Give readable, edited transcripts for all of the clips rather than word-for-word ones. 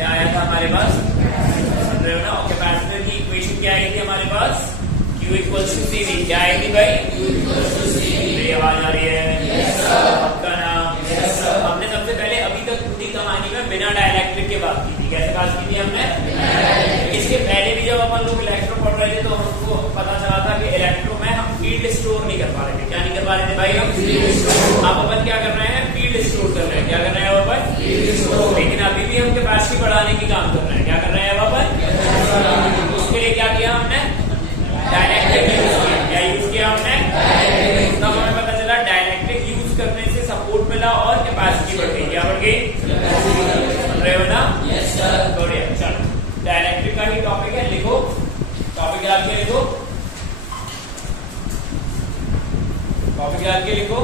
क्या आया था हमारे पास, समझ रहे हो ना। और कैपेसिटर की इक्वेशन क्या आई थी हमारे पास, Q इक्वल्स टू CV। क्या आई थी भाई, Q इक्वल्स टू CV। मेरी आवाज आ रही है, yes, आपका नाम, yes, हमने सबसे पहले अभी तक पूरी कहानी में बिना डाइलेक्ट्रिक के बात की थी। कैसे बात की थी हमने, इसके पहले भी जब अपन लोग इलेक्ट्रो पढ़ रहे थे तो हमको पता चला था कि इलेक्ट्रो में हम फील्ड स्टोर नहीं कर पा रहे थे। क्या नहीं कर पा रहे थे भाई, हम फील्ड स्टोर। अब अपन क्या कर रहे हैं, फील्ड स्टोर कर रहे हैं। क्या कर रहे हैं अब अपन, फील्ड स्टोर। लेकिन अभी भी हम कैपेसिटी बढ़ाने की काम कर रहे हैं। क्या कर रहे हैं अब अपन, उसके लिए क्या किया हमने, डाइलेक्ट्रिक यूज किया। क्या यूज किया हमने, डाइलेक्ट्रिक। तब हमें पता चला डाइलेक्ट्रिक यूज करने से सपोर्ट मिला और कैपेसिटी बढ़ गई। क्या बढ़ गई, सुन रहे हो ना, यस सर, बढ़िया। चलो डाइलेक्ट्रिक का ही टॉपिक है, लिखो टॉपिक याद के लिखो, टॉपिक याद के लिखो।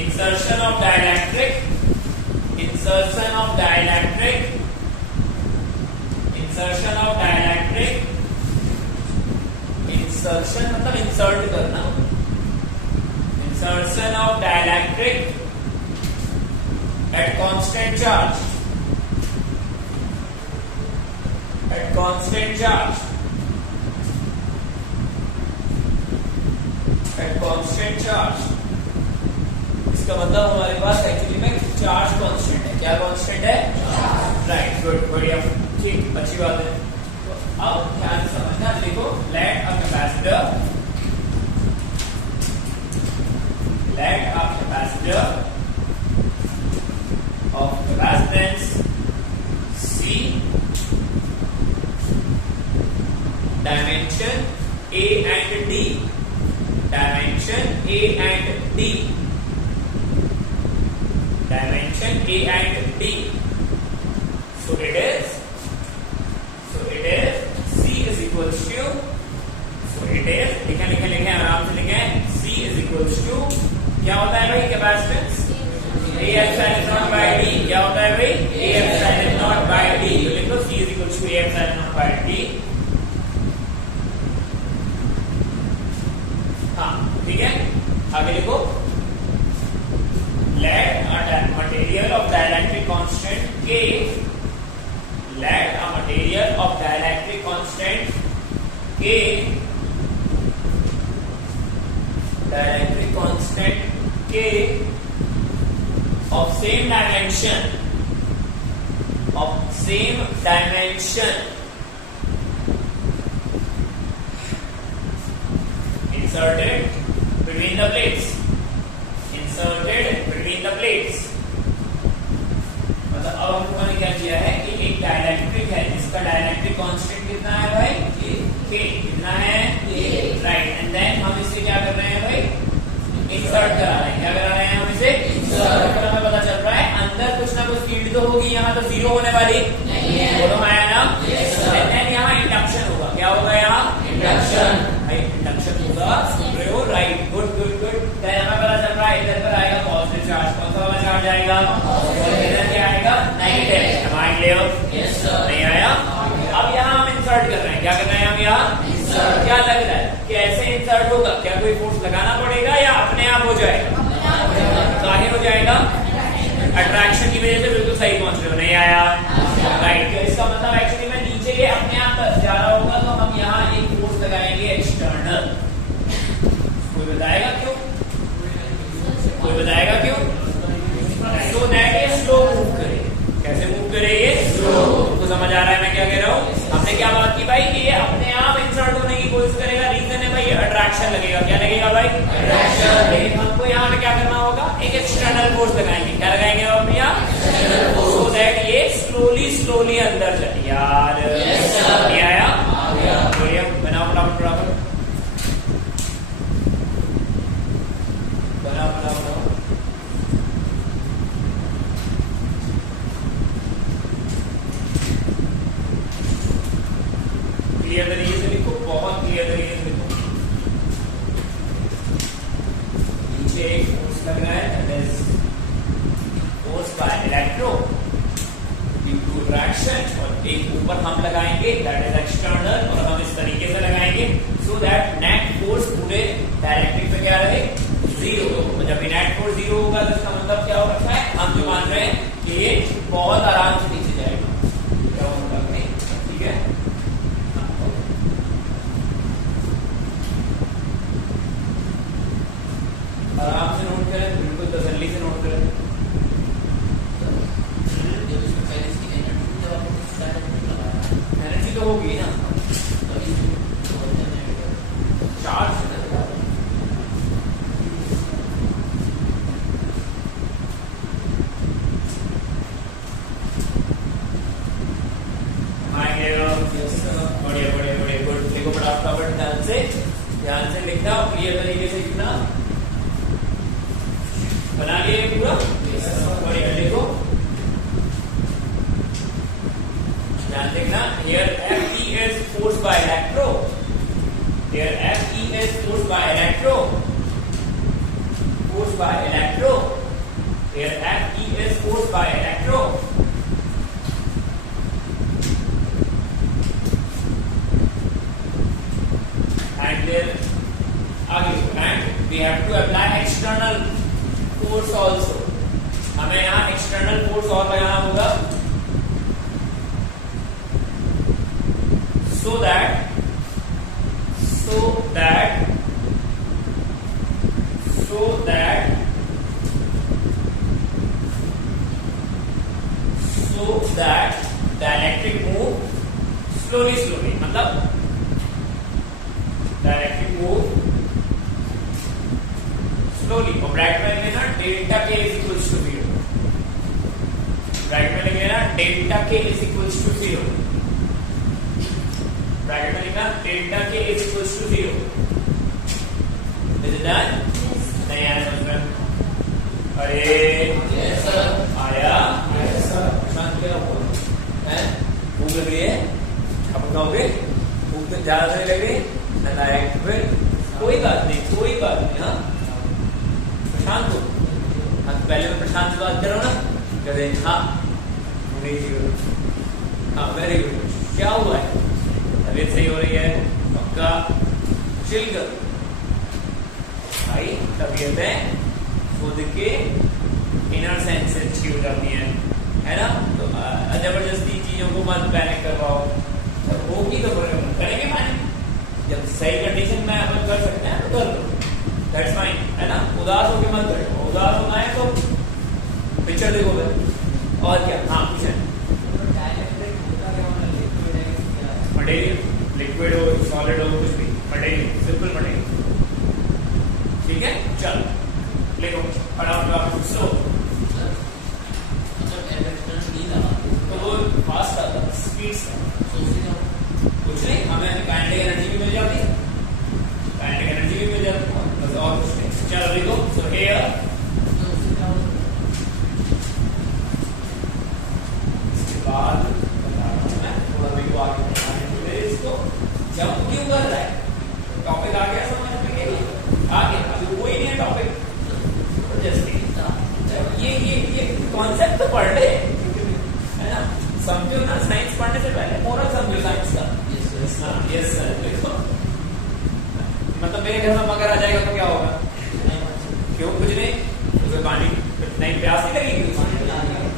Insertion of dielectric, insertion of dielectric, insertion of dielectric. Insertion मतलब इंसर्ट करना, insertion of dielectric at constant charge, at constant charge, at constant charge. इसका मतलब हमारे पास एक्चुअली में चार्ज कांस्टेंट है। क्या कांस्टेंट है, राइट, गुड, बढ़िया, ठीक, अच्छी बात है। तो अब ध्यान से समझना, देखो, let a capacitor, let a capacitor of capacitance C, dimension A and D, dimension A and D, dimension A and D. So it is C is equals to, so it is, लिखें आराम से लिखें, C is equals to क्या होता है भाई, capacitance A epsilon naught by D। क्या होता है भाई, A epsilon naught by D। तो लिखो C is equals to A epsilon naught by D। हाँ ठीक है, आगे लिखो, let a material of dielectric constant K, let a material of dielectric constant K, dielectric constant K of same dimension, of same dimension, inserted between the plates, inserted between the plates। मतलब अब हम लोगों ने क्या किया है कि एक डाइलेक्ट्रिक है जिसका डाइलेक्ट्रिक कांस्टेंट कितना है भाई, K, कितना है, राइट, एंड देन हम इसे क्या कर रहे हैं भाई, इंसर्ट करा रहे हैं। क्या करा रहे हैं हम इसे, इंसर्ट। हमें पता चल रहा है अंदर कुछ ना कुछ फील्ड तो होगी, यहाँ तो जीरो होने वाली नहीं है, बोलो आया ना, एंड देन यहाँ इंडक्शन होगा। क्या होगा यहाँ, इंडक्शन, भाई इंडक्शन होगा, right, good good good. Then हमें पता चल रहा है इधर पर आएगा पॉजिटिव चार्ज, कौन सा वाला चार्ज आएगा, इधर क्या आएगा, नेगेटिव। हमारे लिए यस सर, नहीं आया। अब यहाँ हम इंसर्ट कर रहे हैं। क्या कर रहे हैं हम यहाँ, इंसर्ट। क्या लग रहा है, कैसे इंसर्ट होगा, क्या कोई फोर्स लगाना पड़ेगा या अपने आप हो जाएगा, जाहिर हो जाएगा, अट्रैक्शन की वजह से। बिल्कुल सही पहुंच रहे हो, नहीं आया, राइट। इसका मतलब एक्चुअली में नीचे ये अपने आप जा रहा होगा, तो हम यहाँ एक फोर्स लगाएंगे एक्सटर्नल। कोई बताएगा क्यों, कोई बताएगा क्यों, सो दैट ये स्लो मूव करे। कैसे मूव करे ये, स्लो। तो समझ आ रहा है मैं क्या कह रहा हूँ। हमने क्या बात की भाई कि ये अपने आप इंसर्ट होने की कोशिश करेगा। रीजन है भाई ये अट्रैक्शन लगेगा। क्या लगेगा भाई, अट्रैक्शन। लेकिन हमको यहाँ पे क्या करना होगा, एक एक्सटर्नल फोर्स लगाएंगे। क्या लगाएंगे हम यहाँ, सो दैट ये स्लोली स्लोली अंदर चले। यार नहीं आया, बढ़िया, बनाओ फटाफट फटाफट, बनाओ बनाओ बनाओ। क्लियर तरीके से लिखो, बहुत क्लियर तरीके से लिखो। नीचे एक फोर्स लग रहा है, that is force by electro due to attraction, और एक ऊपर हम लगाएंगे दैट इज एक्सटर्नल, और हम इस तरीके से लगाएंगे सो दैट नेट फोर्स पूरे डायरेक्ट्रिक पे क्या रहे, जीरो। तो जब नेट फोर्स जीरो होगा तो इसका मतलब क्या हो रखा है, हम जो मान रहे हैं कि ये बहुत आराम से नीचे जाएगा, क्या होगा नहीं, ठीक है। आराम से नोट करें, बिल्कुल तसल्ली से नोट करें। एनर्जी तो होगी ना, चार्ज बढ़िया बढ़िया बढ़िया गुड। देखो फटाफट ध्यान से लिखना, क्लियर तरीके से लिखना। बना लिए पूरा, बढ़िया लिखो, ध्यान देखना। Here Fe is forced by electro. Here Fe is forced by electro. Forced by electro. Here Fe is forced by electro. And there, and we have to apply external force also. हमें यहाँ external force और लगाना होगा, so that the electric move slowly, मतलब directly move slowly. और bracket में लेना delta K is equals to 0, bracket में लेना delta K is equals to 0, bracket में लिखना delta K is equals to 0। Is it done? नहीं आया समझ में? अरे यस सर आया, यस सर। शांत क्या हुआ है? भूख लग रही है, अब उठाओगे? भूख तो ज्यादा नहीं लग रही? फिर कोई बात नहीं, हाँ प्रशांत हो, हाँ पहले मैं प्रशांत से बात कर रहा हूँ ना, कहते हाँ हाँ वेरी गुड। क्या हुआ है? तबीयत सही हो रही है? पक्का चिल कर भाई, तबीयत है खुद के इनर सेंस से अच्छी हो जाती है ना। तो जबरदस्ती चीजों को मत पैनिक करवाओ, होगी तो करेंगे मैनेज, जब सही कंडीशन में अपन कर सकते हैं तो कर लो, दैट्स फाइन, है ना। उदास होके मत करो, उदास होना है तो पिक्चर देखो फिर, और क्या। हाँ पूछे, मटेरियल लिक्विड हो सॉलिड हो कुछ भी, मटेरियल सिंपल मटेरियल, ठीक है। चलो लिखो फटाफट। सो तो वो फास्ट आता, स्पीड से कुछ नहीं, हमें काइनेटिक एनर्जी भी मिल जाती है, काइनेटिक एनर्जी भी मिल जाती है, बस और कुछ नहीं। चलो देखो, सो हियर इसके बाद बता रहा हूं मैं थोड़ा देखो आगे इसको जंप क्यों कर रहा है, टॉपिक आ गया समझ में? आगे अभी कोई नहीं है टॉपिक, जस्ट ये कॉन्सेप्ट तो पढ़ ले, है ना। समझो ना, साइंस पढ़ने से पहले मोरल समझो साइंस का। Yes sir. देखो मतलब मेरे घर में मगर आ जाएगा तो क्या होगा? क्यों? कुछ नहीं, उसे पानी नहीं, प्यास नहीं लगेगी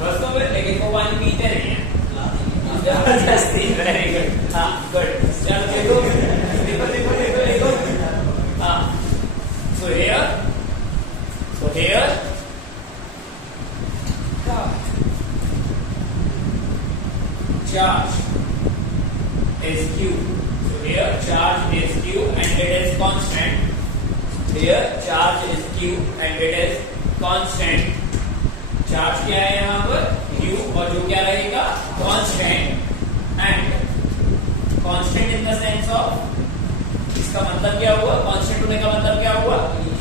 बस तो फिर, लेकिन वो पानी पीते नहीं है। वेरी गुड, हाँ गुड। चलो देखो देखो देखो देखो देखो, हाँ। So here charge is q. So here charge is q and it is constant. Here charge is q and it is constant. Charge क्या है यहाँ पर? q, और जो क्या रहेगा? Constant. And constant in the sense of, इसका मतलब क्या हुआ? Constant होने का मतलब क्या हुआ?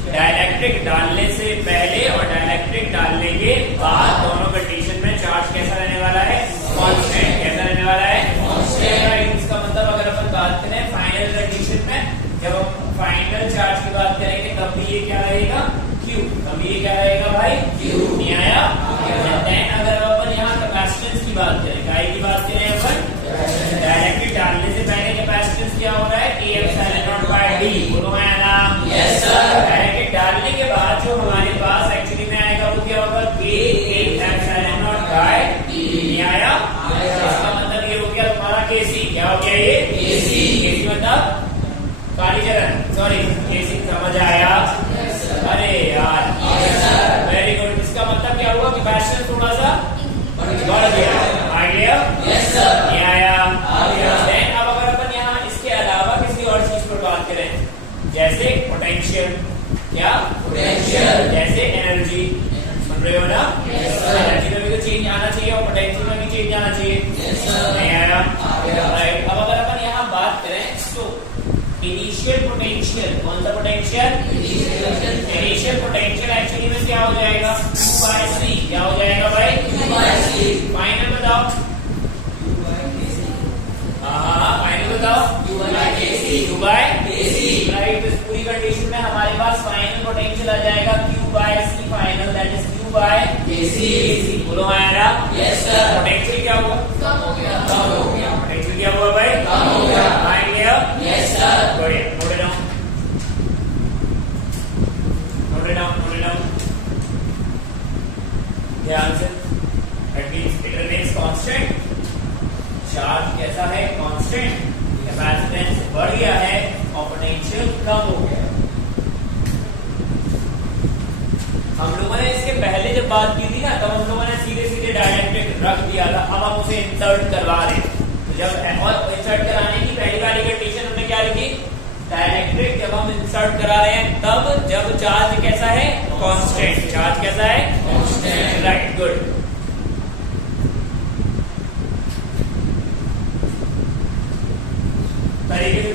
डाइलेक्ट्रिक डालने से पहले और डाइलेक्ट्रिक डालने के बाद दोनों कंडीशन में चार्ज कैसा रहने वाला है? कांस्टेंट। कैसा रहने वाला है? कांस्टेंट। इसका मतलब अगर अपन बात करें फाइनल कंडीशन में, जब हम फाइनल चार्ज की बात करेंगे तब भी ये क्या रहेगा? Q। तब ये क्या रहेगा भाई? Q। नहीं आया? देन अगर अपन यहाँ कैपेसिटेंस की बात करें, काय की बात करें अपन? डाइलेक्ट्रिक डालने से पहले कैपेसिटेंस क्या हो रहा है? K(ε0/d). बोलो है ना? Yes sir. डाइलेक्ट्रिक डालने के बाद जो हमारे पास एक्चुअली में आएगा वो क्या होगा? K(ε0/d). इसका मतलब ये हो गया तुम्हारा केसी। क्या हो गया ये? केसी। केसी मतलब कालीचरण, सॉरी केसी। समझ आया? अरे यार वेरी गुड। इसका मतलब क्या हुआ? कैपेसिटेंस थोड़ा सा बढ़ गया। आइडिया? Yes sir. ये आया। देन अब अगर अपन यहाँ इसके अलावा किसी और चीज पर बात करें, जैसे पोटेंशियल, क्या पोटेंशियल, जैसे एनर्जी, सुन रहे हो ना? एनर्जी में भी तो चेंज आना चाहिए और पोटेंशियल में भी चेंज आना चाहिए। नहीं आया? राइट। अब अगर अपन यहाँ बात करें तो इनिशियल पोटेंशियल, कौन सा पोटेंशियल? इनिशियल पोटेंशियल एक्चुअली में क्या हो जाएगा? Q/C। क्या हो जाएगा भाई? Q/C। फाइनल बताओ। हाँ फाइनल बताओ। Q/KC। राइट। इस पूरी कंडीशन में हमारे पास फाइनल पोटेंशियल आ जाएगा Q/C final, that is Q/KC। बोलो आया? Yes sir. पोटेंशियल क्या हुआ? कम हो गया। कम हो गया। पोटेंशियल क्या हुआ भाई? कम हो गया। फाइंड किया? Yes sir. बढ़िया। Note it down, note it down, note it down ध्यान से। That means it remains constant. Charge कैसा है? कांस्टेंट। कैपेसिटेंस बढ़ गया है और पोटेंशियल कम हो गया है। हम लोगों ने इसके पहले जब बात की थी ना, तब हम लोगों ने सीधे सीधे डायरेक्ट्रिक रख दिया था। अब हम उसे इंसर्ट करवा रहे हैं। तो जब और इंसर्ट कराने की पहली वाली कंडीशन हमने क्या लिखी? डायरेक्ट्रिक जब हम इंसर्ट करा रहे हैं तब जब चार्ज कैसा है? कांस्टेंट। चार्ज कैसा है? कांस्टेंट। Right, good. तरीके से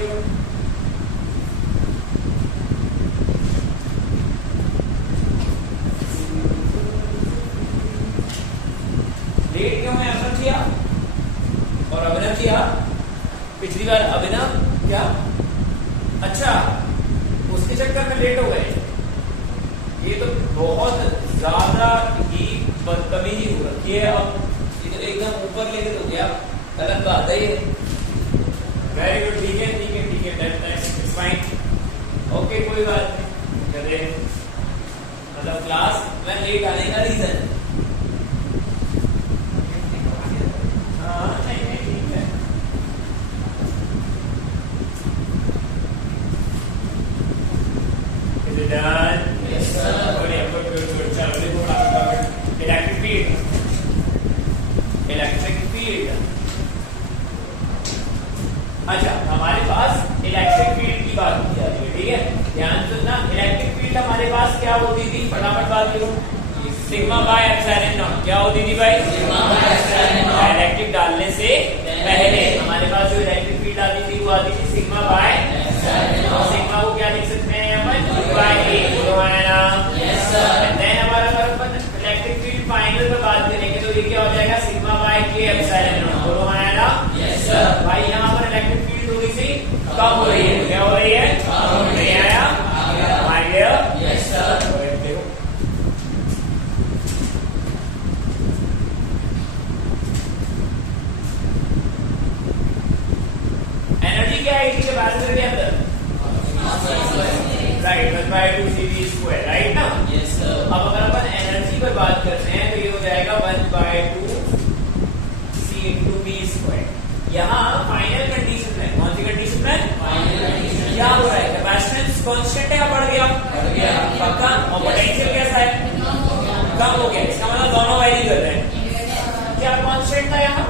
लेट क्यों है? अभिनव किया और अभिनव किया। पिछली बार अभिनव क्या? अच्छा, उसके चक्कर में लेट हो गए। ये तो बहुत ज्यादा ही बदतमीजी हो रखी है। अब ये तो एकदम ऊपर लेके तो गया, गलत बात है ये। Very good. ठीक है, ठीक है, ठीक है, दैट्स फाइन। ओके, कोई बात नहीं। कहते मतलब क्लास में लेट आने का रीजन, हाँ नहीं नहीं ठीक है। Is it done? Yes sir. बढ़िया, गुड गुड गुड। चलो देखो फटाफट। Electric field, electric field. अच्छा, हमारे पास इलेक्ट्रिक फील्ड की बात की जाती है, ठीक है? ध्यान सुनना। इलेक्ट्रिक फील्ड हमारे पास क्या होती थी? फटाफट बात करो। Sigma by epsilon not. क्या होती थी भाई? Sigma by epsilon not. डायरेक्ट्रिक डालने से पहले हमारे पास जो इलेक्ट्रिक फील्ड आती थी वो आती थी sigma by epsilon not. Sigma को क्या लिख सकते हैं अपन? Q/A। बोलो आया? Yes sir. एंड देन हमारा अगर अपन इलेक्ट्रिक फील्ड फाइनल पे बात करेंगे तो ये क्या हो जाएगा? Sigma bye K epsilon not. बोलो आया? Yes sir. भाई यहाँ पर इलेक्ट्रिक फील्ड थोड़ी सी कम हो रही है। क्या हो रही है? कम हो रही है। आया? आ गया? Yes sir. एनर्जी क्या है इसके कैपेसिटर के अंदर? राइट, 1/2 CV², राइट ना? Yes sir. अब अगर अपन एनर्जी पर बात करते हैं तो ये हो जाएगा 1/2 C/V²। यहाँ फाइनल कंडीशन में, कौन सी कंडीशन में? Final condition. क्या हो रहा है? कैपेसिटेंस कांस्टेंट है या बढ़ गया? बढ़ गया। पक्का। और पोटेंशियल कैसा है? कम हो गया। इसका मतलब दोनों वैरी कर रहे हैं। क्या कांस्टेंट था यहाँ?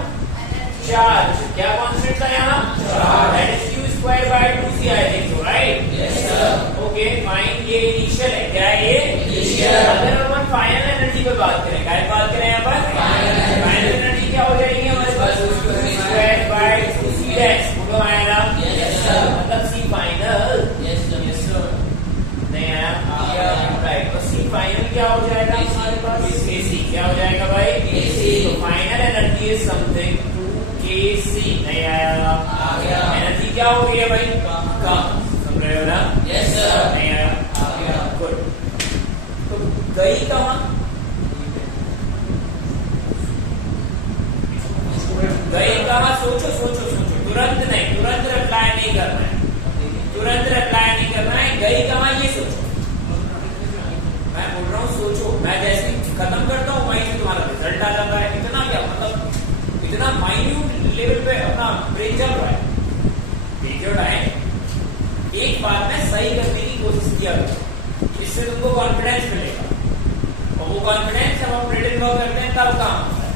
चार्ज। क्या कांस्टेंट था यहाँ? Charge. That is Q²/2C, I think so, right? Yes sir. Okay fine. ये इनिशियल है। क्या है ये? इनिशियल। अगर अपन फाइनल एनर्जी पे बात करें, क्या बात करें यहाँ पर? फाइनल एनर्जी क्या हो जाएगी हमारे पास? Q²/2C'। बोलो आया? Yes sir. मतलब C final. Yes sir. Yes sir. नहीं आया? राइट। और C फाइनल क्या हो जाएगा हमारे पास? KC। क्या हो जाएगा भाई? KC। तो final energy is something to KC। नहीं आया? आ गया। एनर्जी क्या हो गई है भाई? कम। समझ रहे हो ना? Yes sir. नहीं आया? आ गया। गुड। तो गई कहाँ? गई कहाँ? सोचो सोचो सोचो। तुरंत नहीं, तुरंत रिप्लाई नहीं करना है, तुरंत रिप्लाई नहीं करना है। गई कहाँ? ये सोचो। मैं बोल रहा हूँ सोचो। मैं जैसे खत्म करता हूँ वहीं से तुम्हारा रिजल्ट आ जाता है। इतना क्या मतलब, इतना चल रहा है। टेक योर टाइम, एक बात में सही करने की कोशिश किया करो, इससे तुमको कॉन्फिडेंस मिलेगा, और वो कॉन्फिडेंस जब हम रिटन वर्क करते हैं तब काम होता है।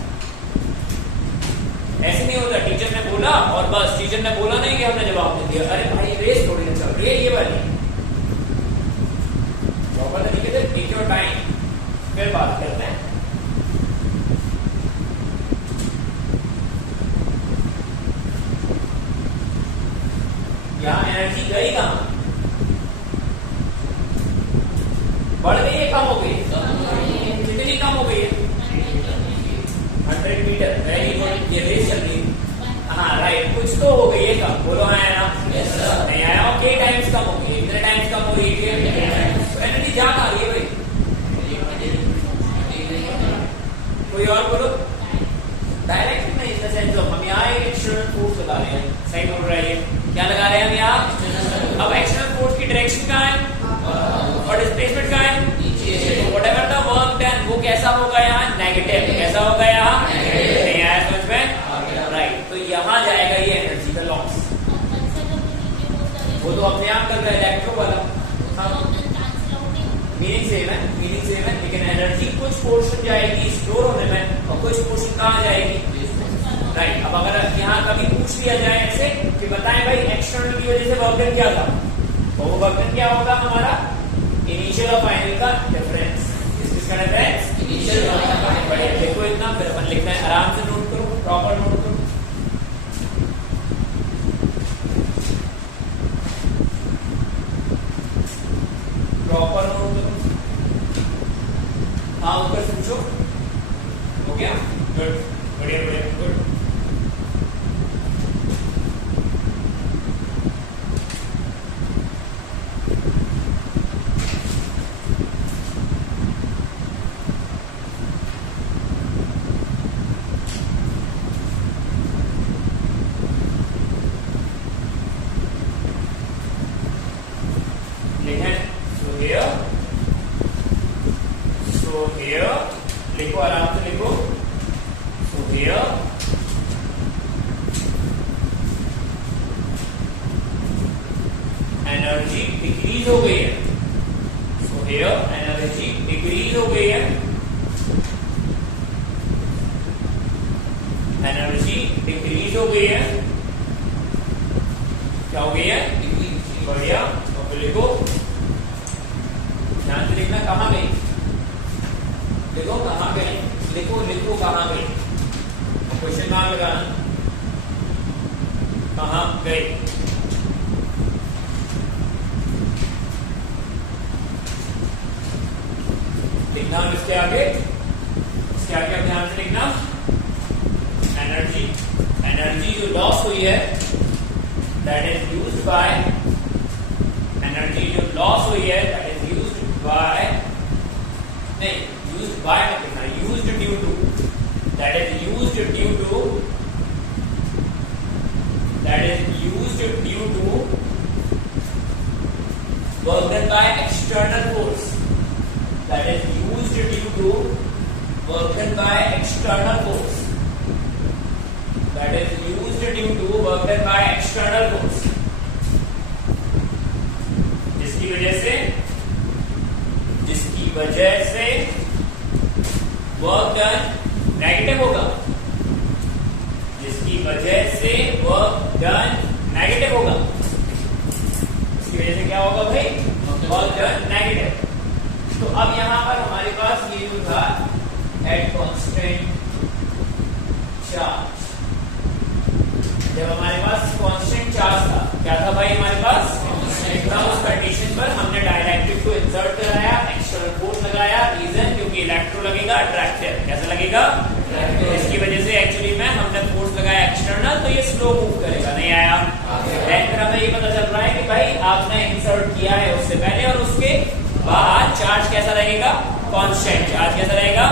ऐसे नहीं होता टीचर ने बोला और बस टीचर ने बोला नहीं कि हमने जवाब दे दिया, अरे भाई रेस थोड़ी ना चल रही है ये वाली। प्रॉपर तरीके से टेक योर टाइम, फिर बात करते हैं। यहाँ एनर्जी गई कहां? बढ़ गई है कम हो गई? कितनी कम हो गई है? 100 मीटर। वेरी गुड, ये रेस चल रही है। हाँ राइट, कुछ तो हो गई है कम, बोलो हाँ है ना? नहीं आया, k टाइम्स कम हो गई है। कितने टाइम्स कम हो रही है? तो एनर्जी जा आ रही है भाई। कोई और बोलो। डायरेक्ट नहीं, इन द सेंस ऑफ हम यहाँ एक एक्सटर्नल फोर्स लगा रहे हैं, सही बोल रहे हैं। क्या लगा रहे हैं हम यहाँ? अब एक्सटर्नल फोर्स की डायरेक्शन कहाँ है और डिस्प्लेसमेंट कहाँ है? व्हाटएवर द वर्क डन, वो कैसा होगा यहाँ? नेगेटिव। कैसा होगा यहाँ? नहीं आया समझ में? राइट, तो यहाँ जाएगा ये एनर्जी का लॉस। वो तो अपने आप कर रहा है इलेक्ट्रो वाला। मीनिंग सेम है, मीनिंग सेम है, लेकिन एनर्जी कुछ पोर्शन जाएगी स्टोर होने में और कुछ पोर्शन कहाँ जाएगी? राइट। अब अगर यहाँ कभी पूछ लिया जाए ऐसे कि बताएं भाई एक्सटर्नल की वजह से वर्क डन क्या था, तो वो वर्क डन क्या होगा हमारा? इनिशियल और फाइनल का डिफरेंस। किसका डिफरेंस? इनिशियल और फाइनल। बढ़िया, देखो इतना, फिर अपन लिखना है, आराम से नोट करो, प्रॉपर नोट करो। प्रॉपर नोट करो। हाँ ऊपर से पूछो, हो गया? गुड, बढ़िया बढ़िया, गुड। लिखो, आराम से लिखो। So here एनर्जी डिक्रीज हो गई है। So here एनर्जी डिक्रीज हो गई है, एनर्जी डिक्रीज हो गई है। क्या हो गई है? बढ़िया, तो लिखो, ध्यान से लिखना, कहां गई? देखो कहां गई, लिखो लिखो कहां गई, क्वेश्चन मार्क लगाना, कहां गई? लिखना इसके आगे, इसके आगे आप ध्यान से लिखना। एनर्जी, एनर्जी जो लॉस हुई है that is used by, energy जो लॉस हुई है दैट इज यूज्ड बाय, नहीं used by मत लिखना, used due to, that is used due to, that is used due to work done by external force, that is used due to work done by external force, that is used due to work done by external force, जिसकी वजह से work done negative होगा, जिसकी वजह से work done negative होगा। इसकी वजह से क्या होगा भाई? Work done negative. तो अब यहां पर हमारे पास ये जो था एट कांस्टेंट चार्ज, जब हमारे पास कांस्टेंट चार्ज था, क्या था भाई हमारे पास? उस कंडीशन पर हमने डाइलेक्ट्रिक को इंसर्ट कराया, एक्सटर्नल फोर्स लगाया, रीजन क्योंकि इलेक्ट्रो लगेगा अट्रैक्टिव। कैसा लगेगा? इसकी वजह से एक्चुअली में हमने फोर्स लगाया एक्सटर्नल, तो ये स्लो मूव करेगा। नहीं आया? फिर हमें ये पता चल रहा है कि भाई आपने इंसर्ट किया है उससे पहले और उसके बाद चार्ज कैसा रहेगा? कांस्टेंट। चार्ज कैसा रहेगा?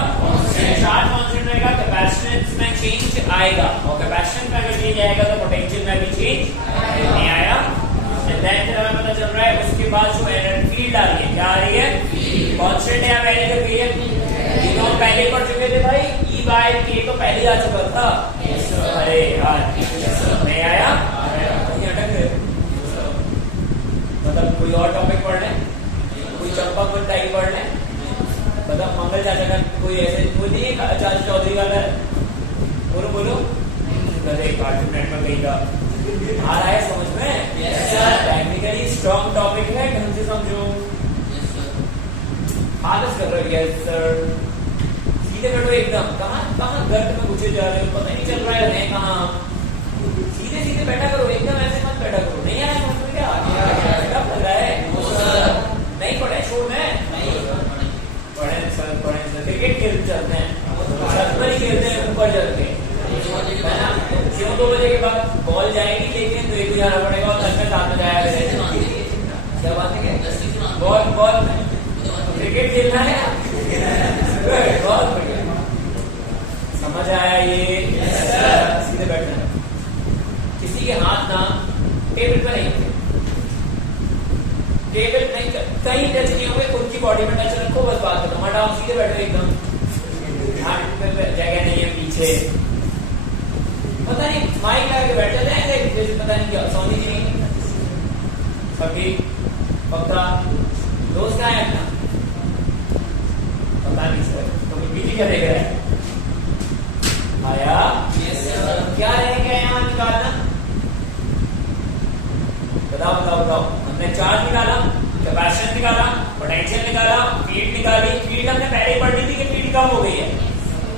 चार्ज कांस्टेंट रहेगा, कैपेसिटेंस में चेंज आएगा, और कैपेसिटेंस में अगर चेंज आएगा तो पोटेंशियल में भी चेंज नहीं आया। फिर हमें पता चल रहा है उसके बाद जो एनर्जी फील्ड आ रही है, क्या आ रही है? कांस्टेंट है पहले जो पी है, हम पहले पढ़ चुके थे भाई, E by K तो पहले आ चुका था। अरे यार नहीं आया। कोई और टॉपिक पढ़ लें, कोई चंपा मुद्दाई पढ़ लें, मतलब मंगल चाचा का कोई ऐसे कोई नहीं है चाचा चौधरी वाला है, बोलो बोलो कार्टून नेटवर्क कहीं का आ रहा है समझ में? Yes sir. Technically strong topic है, ढंग से समझो। Yes sir. हालत कर रहे हो? Yes sir. सीधे बैठो एकदम। कहाँ कहाँ गर्त में घुसे जा रहे हो, पता नहीं चल रहा है कहाँ। सीधे सीधे बैठा करो, एकदम ऐसे मत बैठा करो। नहीं आया समझ में? क्या कब लग रहा है? नहीं पढ़े छोड़ में पढ़े सर। क्रिकेट खेलते चलते हैं, छत पर ही खेलते हैं, ऊपर चलते हैं, है ना? क्यों 2 बजे के बाद बॉल जाएगी, लेकिन तो एक भी जाना पड़ेगा और लड़का साथ में जाएगा। क्या बात है? बॉल क्रिकेट खेलना है, बहुत बढ़िया, समझ आया ये? सीधे बैठना है, किसी के हाथ ना टेबल पर नहीं होते, टेबल नहीं, कहीं टच नहीं होंगे, खुद की बॉडी में टच रखो, बस बात खत्म। हटाओ, सीधे बैठो एकदम, जगह नहीं है पीछे, पता नहीं माइक लगा के बैठ जाते हैं जैसे पता नहीं क्या। सोनी जी सभी पक्का दोस्त का है अपना, पता नहीं सर, तो पीछे क्या देख रहे हैं? आया? Yes sir. क्या रह गया यहाँ निकालना? बताओ। हमने चार्ज निकाला, कैपेसिटेंस निकाला, पोटेंशियल निकाला, फील्ड निकाली। फील्ड हमने पहले ही पढ़ ली थी कि फील्ड कम हो गई है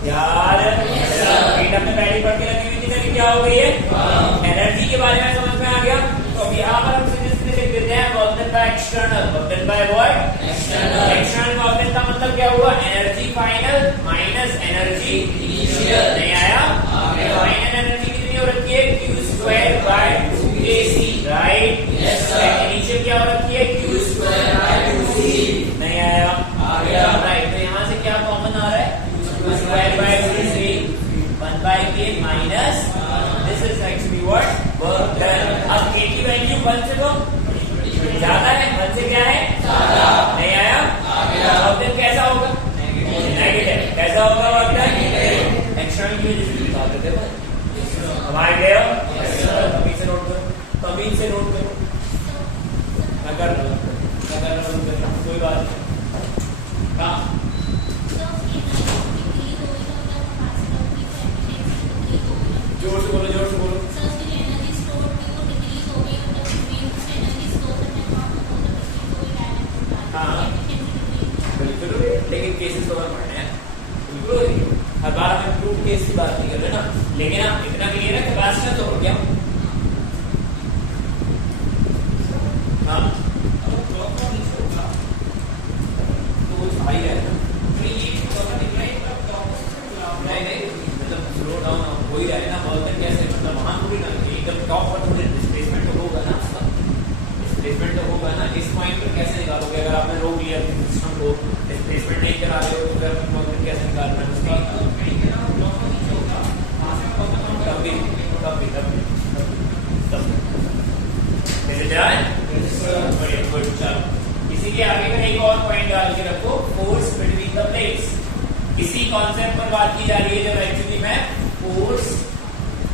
यार। फील्ड हमने पहले ही पढ़ के लगी हुई थी कि क्या हो गई है, एनर्जी के बारे में समझ में आ गया। तो अब यहाँ पर हम सीधे लिख देते हैं work done by external, work done by what? External work done का मतलब क्या हुआ? Energy final minus energy initial. नहीं आया? फाइनल एनर्जी कितनी हो रखी है? Q² by 2kc, right? Yes sir. Initial क्या हो रखी है? Q² by 2c। नहीं आया? आ गया, राइट। तो यहाँ से क्या कॉमन आ रहा है? Q² by 2c 1/k minus this is actually what? Work done. अब k की वैल्यू 1 से तो ज्यादा है, 1 से क्या है? ज्यादा। नहीं आया? आ गया। अब दिन कैसा होगा? नेगेटिव। कैसा होगा वर्क डन? एक्सटर्नल की वजह से दिखा देते हैं। अब आ गए हो? कभी से नोट करो, कभी से नोट करो, अगर कोई बात नहीं। हाँ जोर से बोलो, जोर से बोलो। हाँ बिल्कुल, लेकिन केसेस तो पढ़ने हैं बिल्कुल। हर बार हमें प्रूफ केस की बात नहीं कर रहे ना, लेकिन आप इतना क्लियर है कैपेसिटेंस तो हो गया। हाँ तो कुछ भाई है ना, नहीं मतलब स्लो डाउन हो ही रहा है ना। वर्क कैसे मतलब वहां थोड़ी ना एकदम टॉप पर थोड़ी डिस्प्लेसमेंट तो होगा ना, डिस्प्लेसमेंट तो होगा ना। इस पॉइंट पर कैसे निकालोगे अगर आपने रोक लिया सिस्टम को, डिस्प्लेसमेंट नहीं करा रहे हो तो फिर वर्क कैसे निकालना है उसका? इसी के आगे का एक और पॉइंट डाल के रखो, फोर्स बिटवीन द प्लेट्स। इसी कॉन्सेप्ट पर बात की जा रही है जब एक्चुअली में फोर्स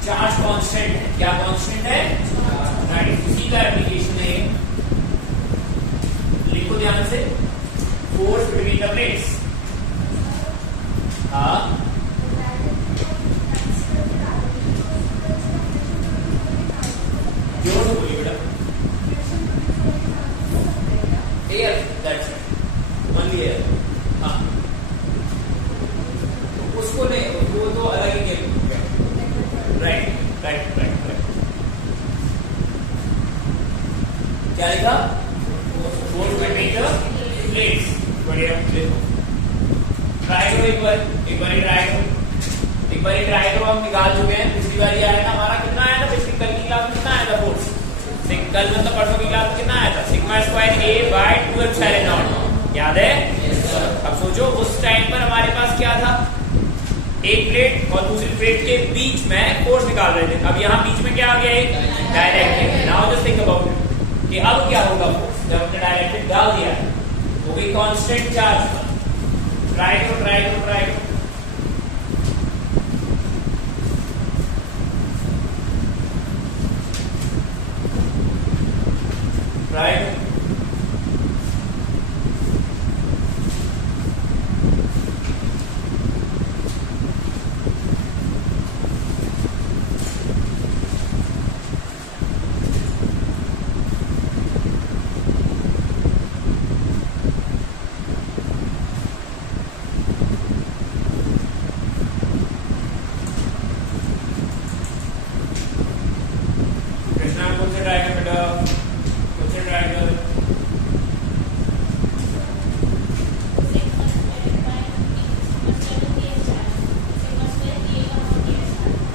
चार्ज कांस्टेंट है। क्या कांस्टेंट है? राइट। उसी का एप्लीकेशन है, लिखो ध्यान से, फोर्स बिटवीन द प्लेट्स। हाँ जोर से बोलिए बेटा। Air, that's it, only air. हाँ तो उसको नहीं, वो तो अलग ही गेम हो गया। राइट। क्या लिखा? Force between the plates. बढ़िया, ट्राई करो एक बार ट्राई करो। हम निकाल चुके हैं, पिछली बार ये आया था हमारा, कितना आया था पिछली कल की क्लास में? कितना आया था फोर्स? कल मतलब परसों की क्लास में कितना आया था? σ² A/2ε0, याद है? अब सोचो उस टाइम पर हमारे पास क्या था? एक प्लेट और दूसरी प्लेट के बीच में फोर्स निकाल रहे थे। अब यहाँ बीच में क्या आ गया? एक डायरेक्ट्रिक। Now just think about it कि अब क्या होगा फोर्स जब हमने डायरेक्ट्रिक डाल दिया है, वो भी कांस्टेंट चार्ज पर। ट्राई करो।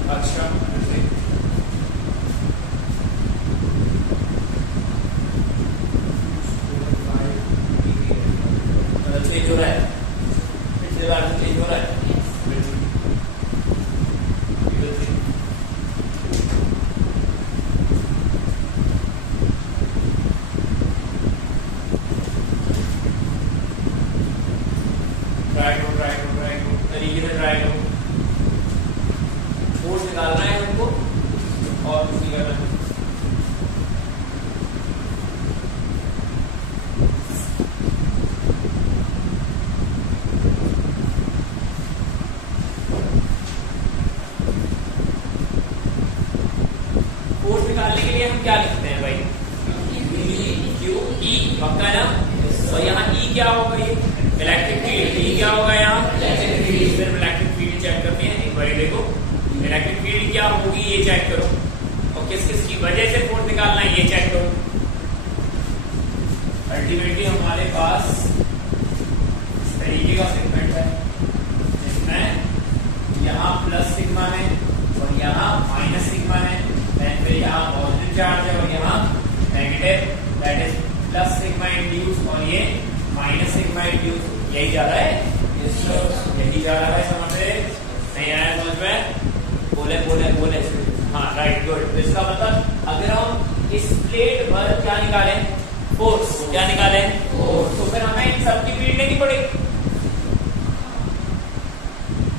अच्छा चेंज हो रहा है, पिछले बार से चेंज हो रहा है। ट्राई करो तरीके से ट्राई करो, फोर्स निकालना है हमको और कुछ नहीं करना है। फोर्स निकालने के लिए हम क्या लिखते हैं भाई, क्यू ई, पक्का ना। और यहाँ ई क्या होगा, ये इलेक्ट्रिक फील्ड, ई क्या होगा यहाँ इलेक्ट्रिक फील्ड। सिर्फ इलेक्ट्रिक फील्ड चेक करनी है, एक बार देखो इलेक्ट्रिक फील्ड क्या होगी ये चेक करो, और किस किस की वजह से फोर्स निकालना है ये चेक करो। अल्टीमेटली हमारे पास इस तरीके का सेगमेंट है जिसमें यहाँ प्लस सिग्मा है और यहाँ माइनस सिग्मा है, फिर यहाँ पॉजिटिव चार्ज है और यहाँ negative, that is plus sigma induce और ये माइनस सिग्मा इंड्यूस। यही जा रहा है, यही जा रहा है, समझ रहे नहीं आया समझ में, बोले बोले बोले हाँ राइट गुड। तो इसका मतलब अगर हम इस प्लेट पर क्या निकालें, फोर्स, क्या निकालें फोर्स, तो फिर हमें इन सबकी फील्ड लेनी पड़ेगी।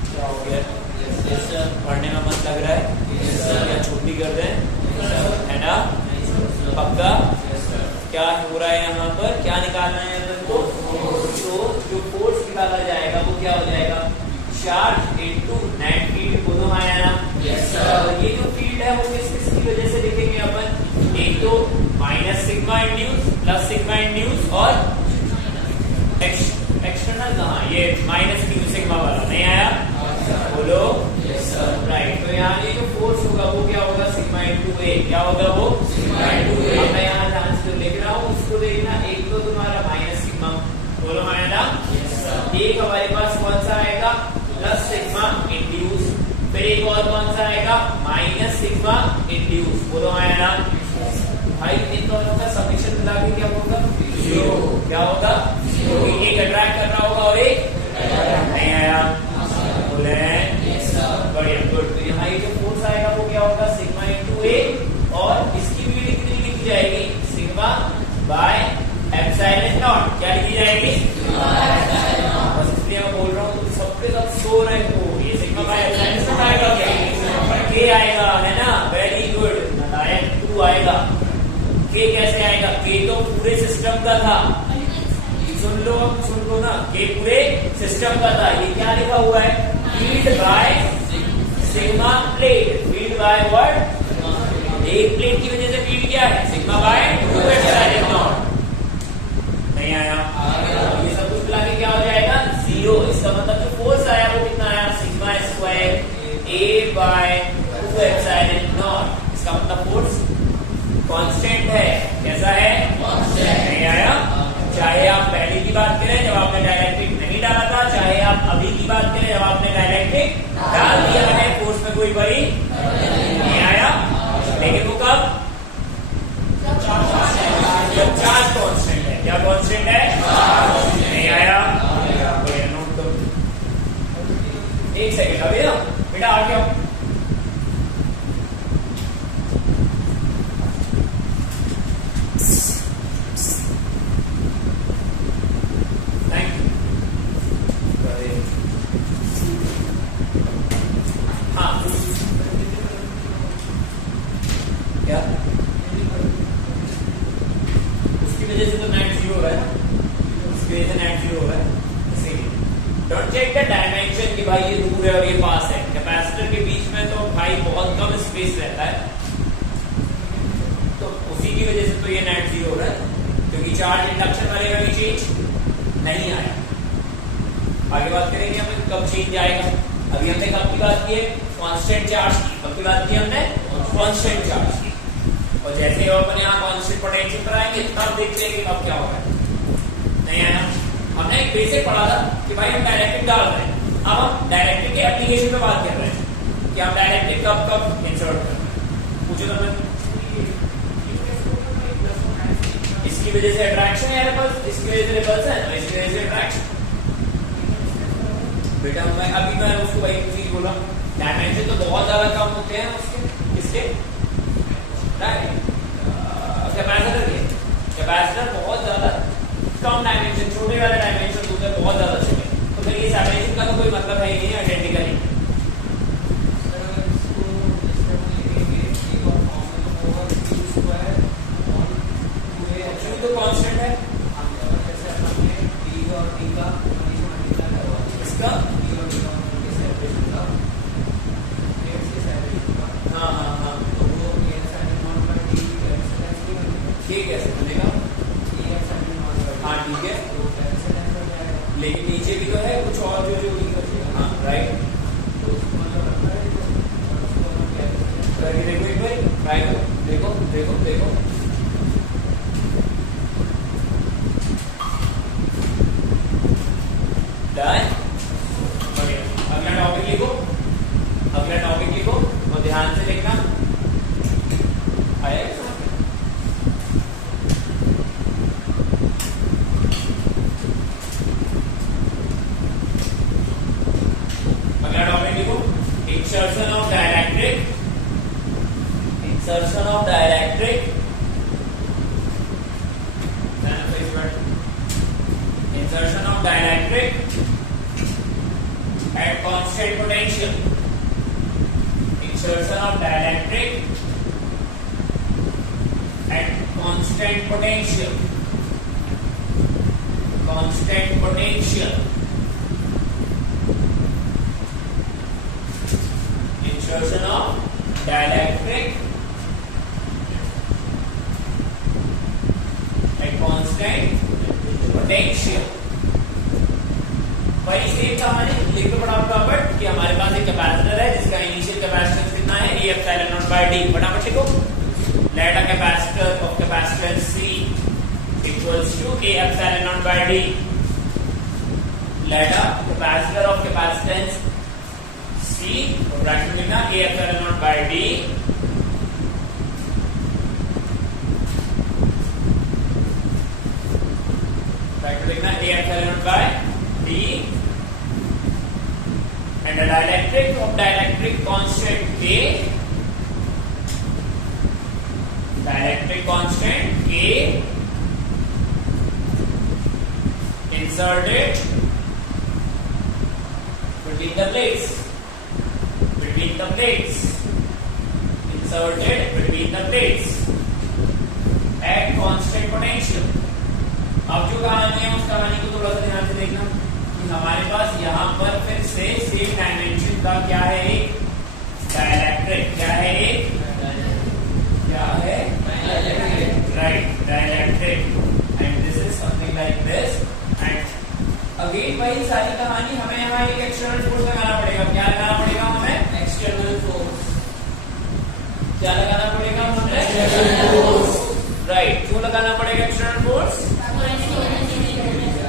क्या हो गया, पढ़ने में मन लग रहा है या छुट्टी कर दें, है ना पक्का। क्या हो रहा है यहाँ पर, क्या निकालना है तो जो फोर्स निकाला जाएगा वो क्या हो जाएगा, चार्ज इनटू नेट फील्ड, दोनों आया ना। और ये जो फील्ड है वो किस किस की वजह से लिखेंगे अपन, एक तो minus sigma induce, plus sigma induce और एक्सटर्नल कहाँ, ये माइनस क्यू सिग्मा वाला नहीं आया, बोलो राइट। तो यहाँ ये जो फोर्स होगा वो क्या होगा, सिग्मा इंटू ए, क्या होगा वो सिग्मा इंटू ए। अब मैं यहाँ ध्यान से लिख रहा हूँ, उसको देखना, एक तो तुम्हारा माइनस सिग्मा, बोलो आया, एक हमारे पास कौन सा आएगा प्लस सिग्मा इंड्यूस, फिर एक और कौन सा आएगा माइनस सिग्मा इंड्यूस, बोलो आया भाई। इन दोनों का समेशन मिला के क्या होगा, क्या होगा, एक अट्रैक्ट कर रहा होगा और एक नहीं आया, बोले बढ़िया गुड। तो यहाँ ये जो फोर्स आएगा वो क्या होगा, सिग्मा इंटू ए, और इसकी भी कितनी लिखी जाएगी, सिग्मा बाय एप्सिलॉन नॉट, क्या लिखी जाएगी, बस इसलिए मैं बोल रहा हूँ तुम सबके सब सो रहे हो, ये सिग्मा बाय एप्सिलॉन नॉट आएगा क्या, के आएगा है ना, वेरी गुड, नारायण 2 आएगा। के कैसे आएगा, के तो पूरे सिस्टम का था, सुन लो ना, के पूरे सिस्टम का था। ये क्या लिखा हुआ है, field by sigma plate, field by what, एक प्लेट की वजह से फील्ड क्या है, सिग्मा बाय 2 एप्सिलॉन नॉट, नहीं आया। ये सब कुछ मिला के क्या हो जाएगा 0। इसका मतलब जो फोर्स आया वो कितना आया, sigma square A by 2 epsilon naught. इसका मतलब फोर्स कांस्टेंट है, कैसा है कांस्टेंट, नहीं आया। चाहे आप पहले की बात करें जब आपने डायरेक्ट्रिक नहीं डाला था, चाहे आप अभी की बात करें जब आपने डायरेक्ट्रिक डाल दिया है, फोर्स में कोई बड़ी नहीं आया। लेकिन वो कब, जब चार्ज कांस्टेंट है, क्या कांस्टेंट है, नहीं आया। नोट करो, एक सेकेंड अभी ना बेटा आ गया। क्या उसकी वजह से तो नेट 0 हो रहा है ना, उसकी वजह से नेट 0 हो रहा है। डोंट चेक द डायमेंशन कि भाई ये दूर है और ये पास है। कैपेसिटर के बीच में तो भाई बहुत कम स्पेस रहता है, तो उसी की वजह से तो ये नेट 0 हो रहा है, क्योंकि चार्ज इंडक्शन वाले में भी चेंज नहीं आया। आगे बात करेंगे हम कब चेंज आएगा। अभी हमने कब की बात की है, कांस्टेंट चार्ज की। कब की बात की हमने, कांस्टेंट चार्ज की। और जैसे ही अपन यहाँ कांस्टेंट पोटेंशियल पर आएंगे तब देखते हैं कि कब क्या होगा। नहीं आया, हमने एक बेसिक पढ़ा था कि भाई हम डायरेक्ट्रिक डाल रहे हैं, अब हम डायरेक्ट्रिक के एप्लीकेशन पे बात कर रहे हैं। कि हम डायरेक्टली कब इंसर्ट करें। पूछो तो मैं इसकी वजह से अट्रैक्शन है रिपल्स, इसकी वजह से रिपल्सन और इसकी वजह से अट्रैक्शन। बेटा मैं उसको वही चीज बोला, डायमेंशन तो बहुत ज्यादा कम होते हैं उसके, इसके कैपेसिटर के, कैपेसिटर बहुत ज्यादा कम डायमेंशन, छोटे वाले डायमेंशन होते हैं बहुत ज्यादा छोटे, तो फिर ये सेपरेशन का तो कोई मतलब है ही नहीं, आइडेंटिकली। तो कांस्टेंट है इसका, हाँ ठीक है बनेगा, हाँ ठीक है, लेकिन नीचे भी तो है कुछ और जो हाँ राइट, करके देखो एक बार, ट्राई करो, देखो देखो देखो डन। बढ़िया, अगला टॉपिक लिखो, अगला टॉपिक लिखो और ध्यान से देखना आया। अगला टॉपिक लिखो, insertion of dielectric, insertion of dielectric, insertion of dielectric at constant potential, insertion of dielectric at constant potential, constant potential, insertion of dielectric at constant potential. वही सेम कहानी लिख दो फटाफट फटाफट कि हमारे पास एक कैपेसिटर है जिसका इनिशियल कैपेसिटेंस कितना है, A epsilon naught by D. फटाफट लिखो, let a capacitor of capacitance C equals to A epsilon naught by D, let a capacitor of capacitance C और ब्रैकेट में लिखना A epsilon naught by D लिखना A epsilon by D and the dielectric of dielectric constant K, dielectric constant K inserted between the plates, between the plates, inserted between the plates at constant potential। अब जो कहानी है उस कहानी को थोड़ा सा ध्यान से देखना कि हमारे पास यहाँ पर फिर से सेम डायमेंशन का क्या है, एक डायलैक्ट्रिक, क्या है एक, क्या है right dielectric, and this is something like this. And again वही सारी कहानी, हमें यहाँ एक एक्सटर्नल फोर्स लगाना पड़ेगा। क्या लगाना पड़ेगा हमें? External force. क्या लगाना पड़ेगा हमें? राइट, क्यों लगाना पड़ेगा एक्सटर्नल फोर्स?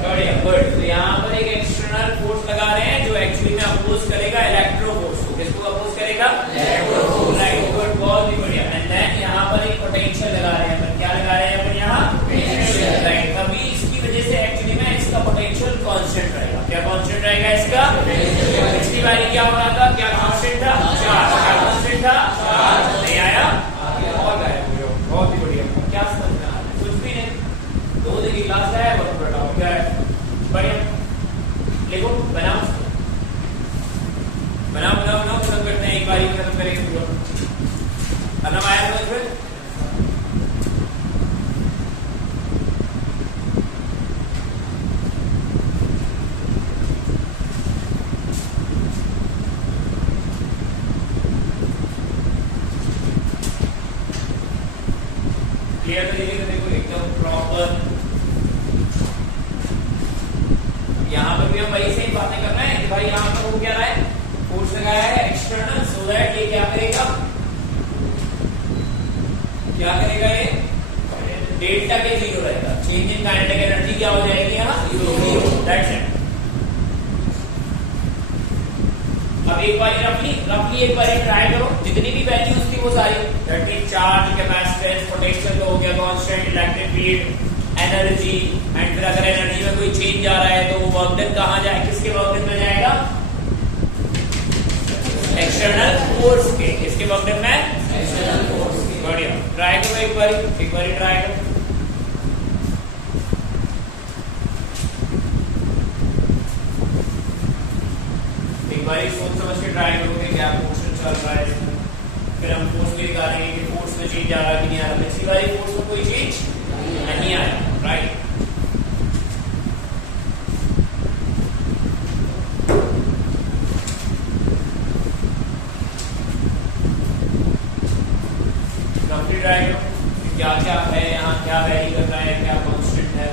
बढ़िया, गुड। तो यहाँ पर एक एक्सटर्नल फोर्स लगा रहे हैं जो एक्चुअली में अपोज करेगा इलेक्ट्रो फोर्स को। किसको अपोज करेगा? Electro force. राइट, गुड, बहुत ही बढ़िया। एंड देन यहाँ पर एक पोटेंशियल लगा रहे हैं। क्या लगा रहे हैं अपन यहाँ? पोटेंशियल। राइट, अभी इसकी वजह से एक्चुअली में इसका पोटेंशियल कांस्टेंट रहेगा। क्या कांस्टेंट रहेगा इसका? पिछली बारी क्या हो रहा था? क्या कांस्टेंट था? चार्ज। क्या कांस्टेंट था? चार्ज। नहीं आया? और गायब हो गया। बहुत ही बढ़िया। क्या समझना? कुछ भी नहीं, 2 दिन की क्लास है, बहुत बड़ा हो गया है। बढ़िया, लिखो, बनाओ बनाओ बनाओ बनाओ, खत्म करते हैं, एक बार ही खत्म करेंगे पूरा। खत्म आया समझ में? क्लियर तो ये देखो एकदम प्रॉपर। यहाँ पर भी हम वही सेम बातें कर रहे हैं कि भाई यहाँ पर वो क्या रहा है, फोर्स लगाया है एक्सटर्नल, सो दैट ये क्या करेगा, क्या करेगा, ये डेल्टा के 0 रहेगा। चेंज इन काइनेटिक एनर्जी क्या हो जाएगी यहाँ? 0। That's it. अब एक बार रफली एक बार ट्राई करो, जितनी भी वैल्यूज थी वो सारी, that means charge, capacitance, potential तो हो गया, constant, electric field, energy, and फिर अगर एनर्जी में कोई चेंज आ रहा है तो वो वर्क डन कहां जाए, किसके वर्क डन में जाएगा, एक्सटर्नल फोर्स के, किसके वर्क डन में, एक्सटर्नल फोर्स के। बढ़िया, ट्राई करो एक बार ट्राई करो। एक बार सोच समझ के ट्राई करोगे क्या क्वेश्चन चल रहा है इसमें, फिर हम फोर्स भी निकालेंगे कि फोर्स में चेंज आ रहा है कि नहीं आ रहा। पिछली बार फोर्स में कोई चेंज नहीं आया, राइट। कंप्लीट ट्राई करो क्या क्या है यहाँ, क्या वैरी कर रहा है, क्या कांस्टेंट है।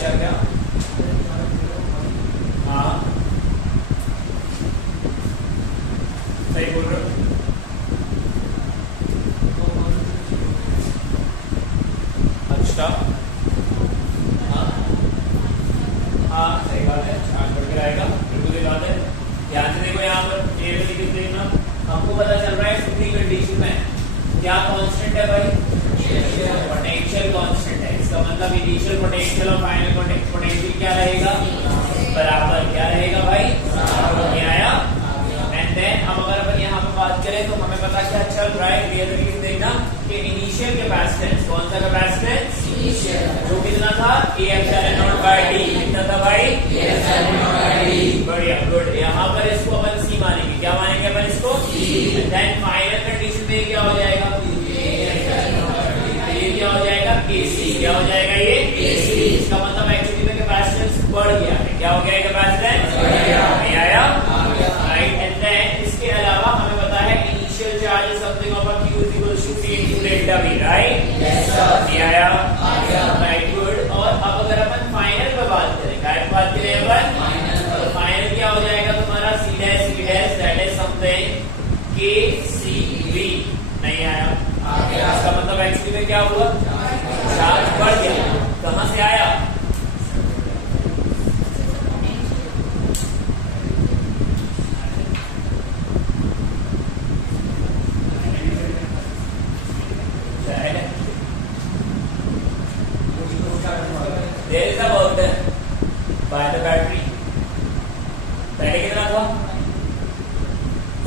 क्या हाँ सही बोल रहे हो। अच्छा हाँ सही बात है, चार्ज बढ़ के आएगा, बिल्कुल सही बात है। ध्यान से देखो यहाँ पर देखना, हमको पता चल रहा है कितनी कंडीशन में क्या कांस्टेंट है भाई, पोटेंशियल कांस्टेंट है। इसका मतलब इनिशियल पोटेंशियल और फाइनल पोटेंशियल क्या रहेगा, बराबर। क्या रहेगा भाई, ये आया। एंड देन अब अगर अपन यहाँ पे बात करें तो हमें पता क्या चल रहा है, क्लियर तरीके से देखना कि इनिशियल कैपेसिटेंस, कौन सा कैपेसिटेंस, जो कितना था, A∪D, कितना था भाई, A∪D। बढ़िया, गुड। यहाँ पर इसको अपन C मानेंगे, क्या मानेंगे अपन इसको, देन फाइनल कंडीशन में क्या हो जाएगा, ये क्या हो जाएगा, KC। क्या हो जाएगा ये, KC। इसका मतलब एक्चुअली में कैपेसिटेंस बढ़ गया है। क्या हो गया है, कैपेसिटेंस बढ़ गया। नहीं आया, राइट। एंड देन इसके अलावा हमें पता है initial charge is something of a Q = C × delta V, right. नहीं आया, राइट, गुड। और अब अगर अपन फाइनल पे बात करें, क्या बात करें अपन, तो फाइनल क्या हो जाएगा तुम्हारा, C' that is something KCV। नहीं आया, इसका मतलब एक्चुअली में क्या हुआ, चार्ज बढ़ गया। कहां से आया, there is a work done by the battery। पहले कितना था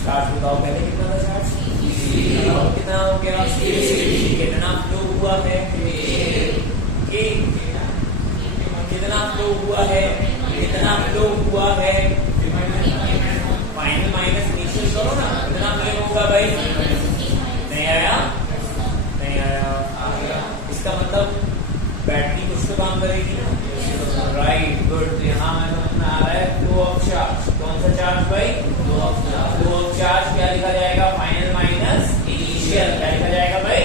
चार्ज, बताओ पहले कितना था चार्ज, कितना हो गया, कितना फ्लो हुआ है, कितना फ्लो हुआ है, कितना फ्लो हुआ है, फाइनल माइनस इनिशियल करो ना, कितना फ्लो होगा भाई, नहीं आया, नहीं आया। इसका मतलब बैटरी कुछ तो काम करेगी ना, राइट, गुड। यहाँ मैं समझ में आ रहा है फ्लो ऑफ चार्ज, कौन सा चार्ज भाई, फ्लो ऑफ चार्ज। क्या लिखा जाएगा, फाइनल माइनस इनिशियल। क्या लिखा जाएगा भाई,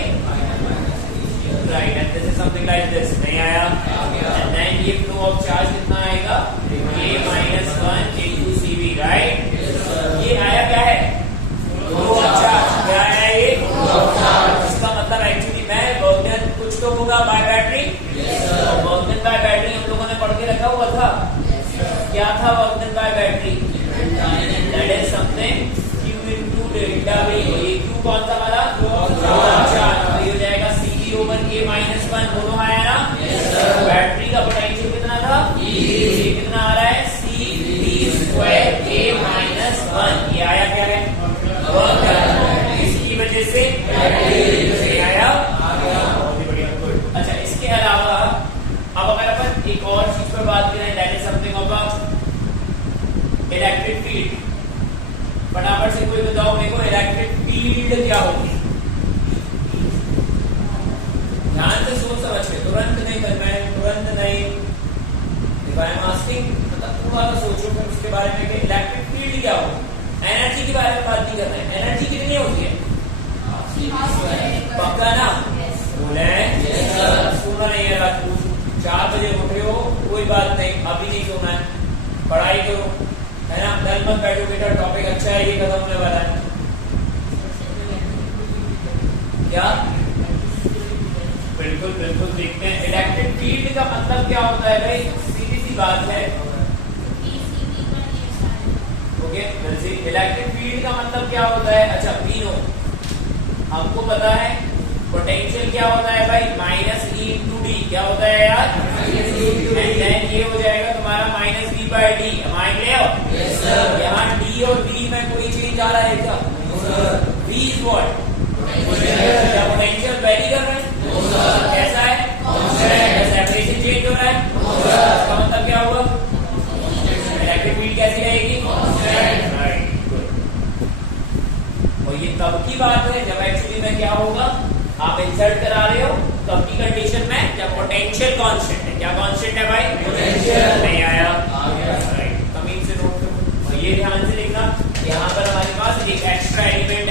right. And this is something like this. नहीं आया, एंड देन ये फ्लो ऑफ चार्ज कितना आएगा, A-1 × CV, राइट। ये आया क्या है, फ्लो ऑफ चार्ज। क्या आया ये, फ्लो ऑफ चार्ज। इसका मतलब एक्चुअली में वर्क डन कुछ तो होगा बाय बैटरी, और वर्क डन बाय बैटरी हम लोगों ने पढ़ के रखा हुआ था। क्या था work done bye battery, that is something Q × delta V। ये Q कौन सा वाला, फ्लो ऑफ चार्ज। 1 दोनों आया ना? बैटरी का पोटेंशियल कितना था? ये कितना आ रहा है? C2 A minus 1। ये आया क्या है? वर्क। इसकी वजह से आया। बहुत ही बढ़िया, गुड। अच्छा, इसके अलावा अब अगर अपन एक और चीज पर बात करें, that is something of electric field. फटाफट से कोई बताओ मेरे को, इलेक्ट्रिक फील्ड क्या होगी? ध्यान से सोच समझ के, तुरंत नहीं करना है, तुरंत नहीं। इफ आई एम आस्किंग, मतलब थोड़ा सा सोचो फिर उसके बारे में कि इलेक्ट्रिक फील्ड क्या होगी। एनर्जी के बारे में बात नहीं करना है। एनर्जी कितनी होती है? पक्का ना? बोले सोना नहीं है रात को 4 बजे उठे हो, कोई बात नहीं, अभी नहीं सोना है, पढ़ाई करो, है ना? कल मत बैठो बेटा, टॉपिक अच्छा है, ये खत्म होने वाला है। क्या? बिल्कुल बिल्कुल, देखते हैं इलेक्ट्रिक फील्ड का मतलब क्या होता है भाई। सीधी सी बात है, ओके। इलेक्ट्रिक फील्ड का मतलब क्या होता है? अच्छा, वीनो हमको पता है। पोटेंशियल क्या होता है भाई? Minus E into D. क्या होता है यार? एंड देन ये हो जाएगा तुम्हारा माइनस V बाई डी। मान ले यहाँ D और D में कोई चेंज आ रहा है क्या? V is what? क्या पोटेंशियल वेरी कर रहा है? कैसा है? सेपरेशन चेंज हो रहा है। इसका मतलब क्या हुआ? इलेक्ट्रिक फील्ड कैसी रहेगी? और ये तब की बात है जब एक्चुअली में क्या होगा, आप इंसर्ट करा रहे हो तब की कंडीशन में, जब पोटेंशियल कांस्टेंट है। क्या कांस्टेंट है भाई? पोटेंशियल। नहीं आया? राइट, कमीन से नोट करो। और ये ध्यान से देखना, यहाँ पर हमारे पास एक एक्स्ट्रा एलिमेंट